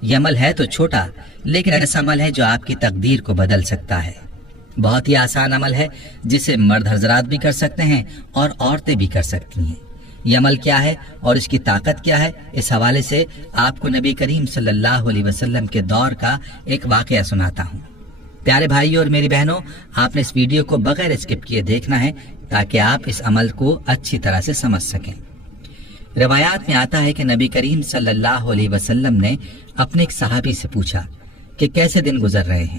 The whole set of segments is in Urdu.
یہ عمل ہے تو چھوٹا، لیکن ایسا عمل ہے جو آپ کی تقدیر کو بدل سکتا ہے۔ بہت ہی آسان عمل ہے جسے مرد حضرات بھی کر سکتے ہیں اور عورتیں بھی کر سکتی ہیں۔ یہ عمل کیا ہے اور اس کی طاقت کیا ہے، اس حوالے سے آپ کو نبی کریم صلی اللہ علیہ وسلم کے دور کا ایک واقعہ سناتا ہوں۔ پیارے بھائیوں اور میری بہنوں، آپ نے اس ویڈیو کو بغیر اسکپ کیے دیکھنا ہے تاکہ آپ اس عمل کو اچھی طرح سے سمجھ سکیں۔ روایات میں آتا ہے کہ نبی کریم صلی اللہ علیہ وسلم نے اپنے ایک صحابی سے پوچھا کہ کیسے دن گزر رہے ہیں،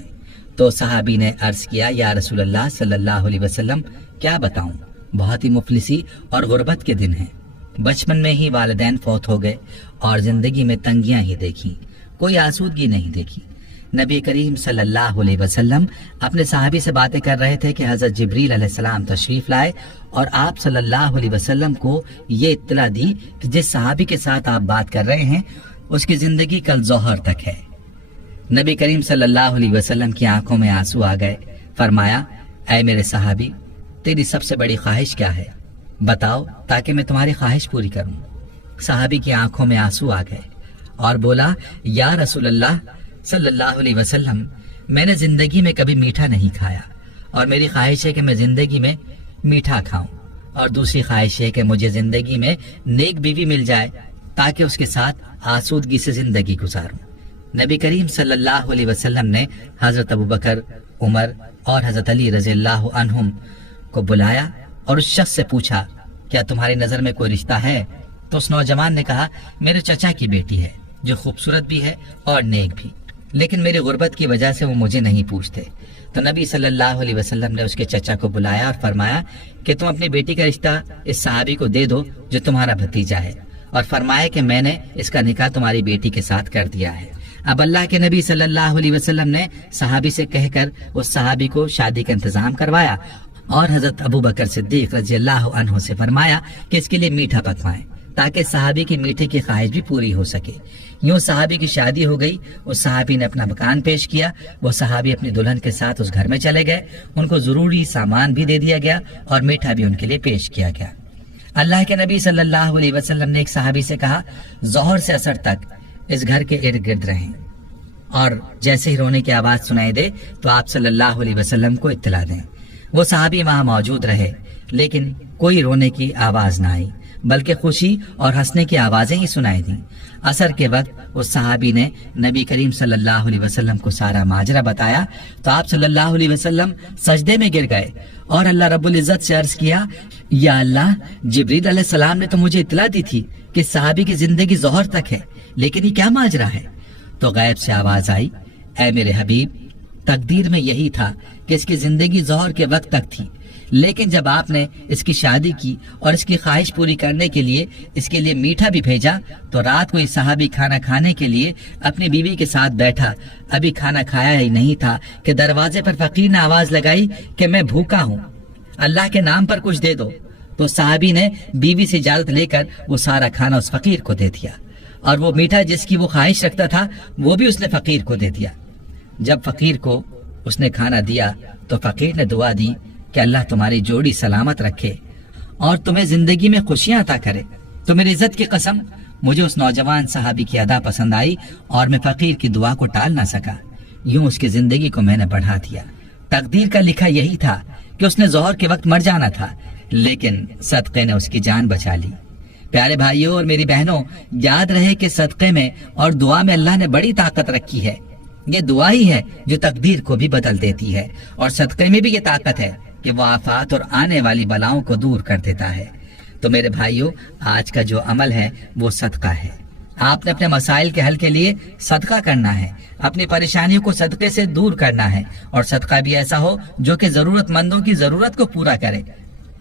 تو صحابی نے عرض کیا، یا رسول اللہ صلی اللہ علیہ وسلم کیا بتاؤں، بہت ہی مفلسی اور غربت کے دن ہیں۔ بچپن میں ہی والدین فوت ہو گئے اور زندگی میں تنگیاں ہی دیکھی، کوئی آسودگی نہیں دیکھی۔ نبی کریم صلی اللہ علیہ وسلم اپنے صحابی سے باتیں کر رہے تھے کہ حضرت جبریل علیہ السلام تشریف لائے اور آپ صلی اللہ علیہ وسلم کو یہ اطلاع دی کہ جس صحابی کے ساتھ آپ بات کر رہے ہیں اس کی زندگی کل ظہر تک ہے۔ نبی کریم صلی اللہ علیہ وسلم کی آنکھوں میں آنسو آ گئے۔ فرمایا، اے میرے صحابی، تیری سب سے بڑی خواہش کیا ہے؟ بتاؤ تاکہ میں تمہاری خواہش پوری کروں۔ صحابی کی آنکھوں میں آنسو آ گئے اور بولا، یا رسول اللہ صلی اللہ علیہ وسلم، میں نے زندگی میں کبھی میٹھا نہیں کھایا اور میری خواہش ہے کہ میں زندگی میں میٹھا کھاؤں، اور دوسری خواہش ہے کہ مجھے زندگی میں نیک بیوی مل جائے تاکہ اس کے ساتھ آسودگی سے زندگی گزاروں۔ نبی کریم صلی اللہ علیہ وسلم نے حضرت ابوبکر، عمر اور حضرت علی رضی اللہ عنہم کو بلایا اور اس شخص سے پوچھا، کیا تمہاری نظر میں کوئی رشتہ ہے؟ تو اس نوجوان نے کہا، میرے چچا کی بیٹی ہے جو خوبصورت بھی ہے اور نیک بھی، لیکن میری غربت کی وجہ سے وہ مجھے نہیں پوچھتے۔ تو نبی صلی اللہ علیہ وسلم نے اس کے چچا کو بلایا اور فرمایا کہ تم اپنی بیٹی کا رشتہ اس صحابی کو دے دو جو تمہارا بھتیجا ہے، اور فرمایا کہ میں نے اس کا نکاح تمہاری بیٹی کے ساتھ کر دیا ہے۔ اب اللہ کے نبی صلی اللہ علیہ وسلم نے صحابی سے کہہ کر اس صحابی کو شادی کا انتظام کروایا اور حضرت ابوبکر صدیق رضی اللہ عنہ سے فرمایا کہ اس کے لیے میٹھا پکوائیں تاکہ صحابی کی میٹھے کی خواہش بھی پوری ہو سکے۔ یوں صحابی کی شادی ہو گئی۔ اس صحابی نے اپنا مکان پیش کیا، وہ صحابی اپنی دلہن کے ساتھ اس گھر میں چلے گئے، ان کو ضروری سامان بھی دے دیا گیا اور میٹھا بھی ان کے لیے پیش کیا گیا۔ اللہ کے نبی صلی اللہ علیہ وسلم نے ایک صحابی سے کہا، ظہر سے عصر تک اس گھر کے ارد گرد رہیں، اور جیسے ہی رونے کی آواز سنائی دے تو آپ صلی اللہ علیہ وسلم کو اطلاع دیں۔ وہ صحابی وہاں موجود رہے، لیکن کوئی رونے کی آواز نہ آئی، بلکہ خوشی اور ہنسنے کی آوازیں ہی سنائی دیں۔ عصر کے وقت اس صحابی نے نبی کریم صلی اللہ علیہ وسلم کو سارا ماجرا بتایا تو آپ صلی اللہ علیہ وسلم سجدے میں گر گئے اور اللہ رب العزت سے عرض کیا، یا اللہ، جبریل علیہ السلام نے تو مجھے اطلاع دی تھی کہ صحابی کی زندگی ظہر تک ہے، لیکن یہ کیا ماجرا ہے؟ تو غیب سے آواز آئی، اے میرے حبیب، تقدیر میں یہی تھا کہ اس کی زندگی ظہر کے وقت تک تھی، لیکن جب آپ نے اس کی شادی کی اور اس کی خواہش پوری کرنے کے لیے اس کے لیے میٹھا بھی بھیجا تو رات کو یہ صحابی کھانا کھانے کے لیے اپنی بیوی کے ساتھ بیٹھا، ابھی کھانا کھایا ہی نہیں تھا کہ دروازے پر فقیر نے آواز لگائی کہ میں بھوکا ہوں، اللہ کے نام پر کچھ دے دو۔ تو صحابی نے بیوی سے اجازت لے کر وہ سارا کھانا اس فقیر کو دے دیا، اور وہ میٹھا جس کی وہ خواہش رکھتا تھا وہ بھی اس نے فقیر کو دے دیا۔ جب فقیر کو اس نے کھانا دیا تو فقیر نے دعا دی کہ اللہ تمہاری جوڑی سلامت رکھے اور تمہیں زندگی میں خوشیاں عطا کرے۔ تو میری عزت کی قسم، مجھے اس نوجوان صحابی کی ادا پسند آئی اور میں فقیر کی دعا کو ٹال نہ سکا، یوں اس کی زندگی کو میں نے بڑھا دیا۔ تقدیر کا لکھا یہی تھا کہ اس نے ظہر کے وقت مر جانا تھا، لیکن صدقے نے اس کی جان بچا لی۔ پیارے بھائیوں اور میری بہنوں، یاد رہے کہ صدقے میں اور دعا میں اللہ نے بڑی طاقت رکھی ہے۔ یہ دعا ہی ہے جو تقدیر کو بھی بدل دیتی ہے، اور صدقے میں بھی یہ طاقت ہے کہ وہ آفات اور آنے والی بلاؤں کو دور کر دیتا ہے۔ تو میرے بھائیوں، آج کا جو عمل ہے وہ صدقہ ہے۔ آپ نے اپنے مسائل کے حل کے لیے صدقہ کرنا ہے، اپنی پریشانیوں کو صدقے سے دور کرنا ہے، اور صدقہ بھی ایسا ہو جو کہ ضرورت مندوں کی ضرورت کو پورا کرے۔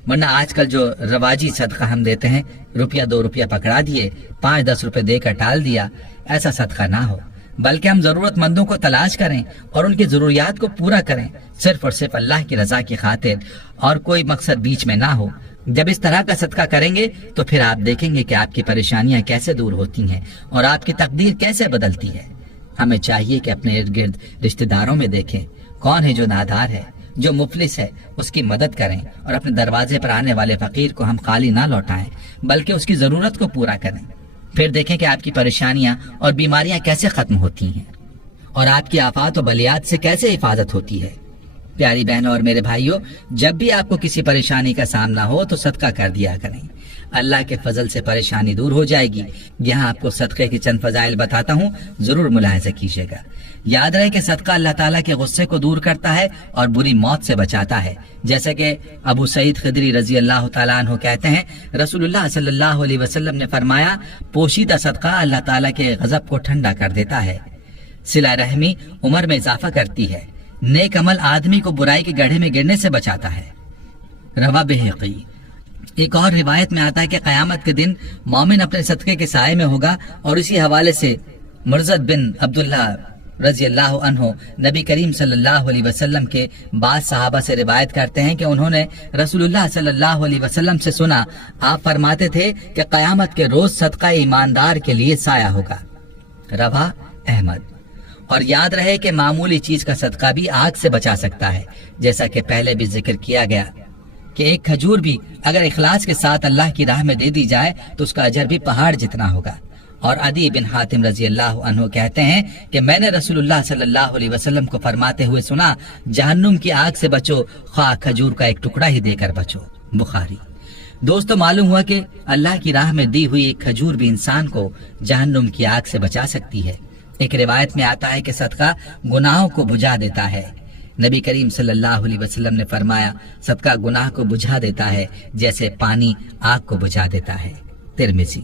ورنہ آج کل جو رواجی صدقہ ہم دیتے ہیں، روپیہ 2 روپیہ پکڑا دیے، 5-10 روپے دے کر ٹال دیا، ایسا صدقہ نہ ہو، بلکہ ہم ضرورت مندوں کو تلاش کریں اور ان کی ضروریات کو پورا کریں، صرف اور صرف اللہ کی رضا کی خاطر، اور کوئی مقصد بیچ میں نہ ہو۔ جب اس طرح کا صدقہ کریں گے تو پھر آپ دیکھیں گے کہ آپ کی پریشانیاں کیسے دور ہوتی ہیں اور آپ کی تقدیر کیسے بدلتی ہے۔ ہمیں چاہیے کہ اپنے ارد گرد رشتہ داروں میں دیکھیں کون ہے جو نادار ہے، جو مفلس ہے، اس کی مدد کریں، اور اپنے دروازے پر آنے والے فقیر کو ہم خالی نہ لوٹائیں بلکہ اس کی ضرورت کو پورا کریں۔ پھر دیکھیں کہ آپ کی پریشانیاں اور بیماریاں کیسے ختم ہوتی ہیں اور آپ کی آفات و بلیات سے کیسے حفاظت ہوتی ہے۔ پیاری بہنوں اور میرے بھائیوں، جب بھی آپ کو کسی پریشانی کا سامنا ہو تو صدقہ کر دیا کریں، اللہ کے فضل سے پریشانی دور ہو جائے گی۔ یہاں آپ کو صدقے کے چند فضائل بتاتا ہوں، ضرور ملاحظہ کیجیے گا۔ یاد رہے کہ صدقہ اللہ تعالیٰ کے غصے کو دور کرتا ہے اور بری موت سے بچاتا ہے، جیسے کہ ابو سعید خدری رضی اللہ تعالیٰ عنہ کہتے ہیں، رسول اللہ صلی اللہ علیہ وسلم نے فرمایا، پوشیدہ صدقہ اللہ تعالیٰ کے غضب کو ٹھنڈا کر دیتا ہے، صلہ رحمی عمر میں اضافہ کرتی ہے، نیک عمل آدمی کو برائی کے گڑھے میں گرنے سے بچاتا ہے۔ رواہ بہقی۔ ایک اور روایت میں آتا ہے کہ قیامت کے دن مومن اپنے صدقے کے سائے میں ہوگا، اور اسی حوالے سے مرزد بن عبداللہ رضی اللہ عنہ نبی کریم صلی اللہ علیہ وسلم کے بعض صحابہ سے روایت کرتے ہیں کہ انہوں نے رسول اللہ صلی اللہ علیہ وسلم سے سنا، آپ فرماتے تھے کہ قیامت کے روز صدقہ ایماندار کے لیے سایہ ہوگا۔ رواہ احمد۔ اور یاد رہے کہ معمولی چیز کا صدقہ بھی آگ سے بچا سکتا ہے، جیسا کہ پہلے بھی ذکر کیا گیا کہ ایک کھجور بھی اگر اخلاص کے ساتھ اللہ کی راہ میں دے دی جائے تو اس کا اجر بھی پہاڑ جتنا ہوگا۔ اور عدی بن حاتم رضی اللہ عنہ کہتے ہیں کہ میں نے رسول اللہ صلی اللہ علیہ وسلم کو فرماتے ہوئے سنا، جہنم کی آگ سے بچو، خواہ کھجور کا ایک ٹکڑا ہی دے کر بچو۔ بخاری۔ دوستو، معلوم ہوا کہ اللہ کی راہ میں دی ہوئی ایک کھجور بھی انسان کو جہنم کی آگ سے بچا سکتی ہے۔ ایک روایت میں آتا ہے کہ صدقہ گناہوں کو بجھا دیتا ہے۔ نبی کریم صلی اللہ علیہ وسلم نے فرمایا، صدقہ گناہ کو بجھا دیتا ہے جیسے پانی آگ کو بجھا دیتا ہے۔ ترمذی۔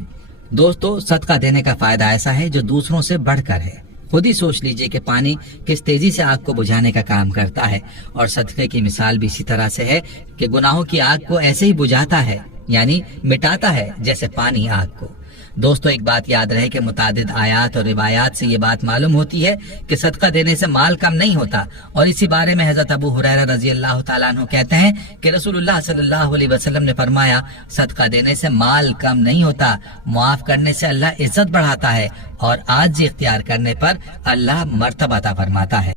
دوستو، صدقہ دینے کا فائدہ ایسا ہے جو دوسروں سے بڑھ کر ہے۔ خود ہی سوچ لیجئے کہ پانی کس تیزی سے آگ کو بجھانے کا کام کرتا ہے، اور صدقے کی مثال بھی اسی طرح سے ہے کہ گناہوں کی آگ کو ایسے ہی بجھاتا ہے، یعنی مٹاتا ہے جیسے پانی آگ کو۔ دوستو، ایک بات یاد رہے کہ متعدد آیات اور روایات سے یہ بات معلوم ہوتی ہے کہ صدقہ دینے سے مال کم نہیں ہوتا، اور اسی بارے میں حضرت ابو ہریرہ رضی اللہ تعالیٰ عنہ کہتے ہیں کہ رسول اللہ صلی اللہ علیہ وسلم نے فرمایا، صدقہ دینے سے مال کم نہیں ہوتا، معاف کرنے سے اللہ عزت بڑھاتا ہے، اور عاجزی اختیار کرنے پر اللہ مرتبہ عطا فرماتا ہے۔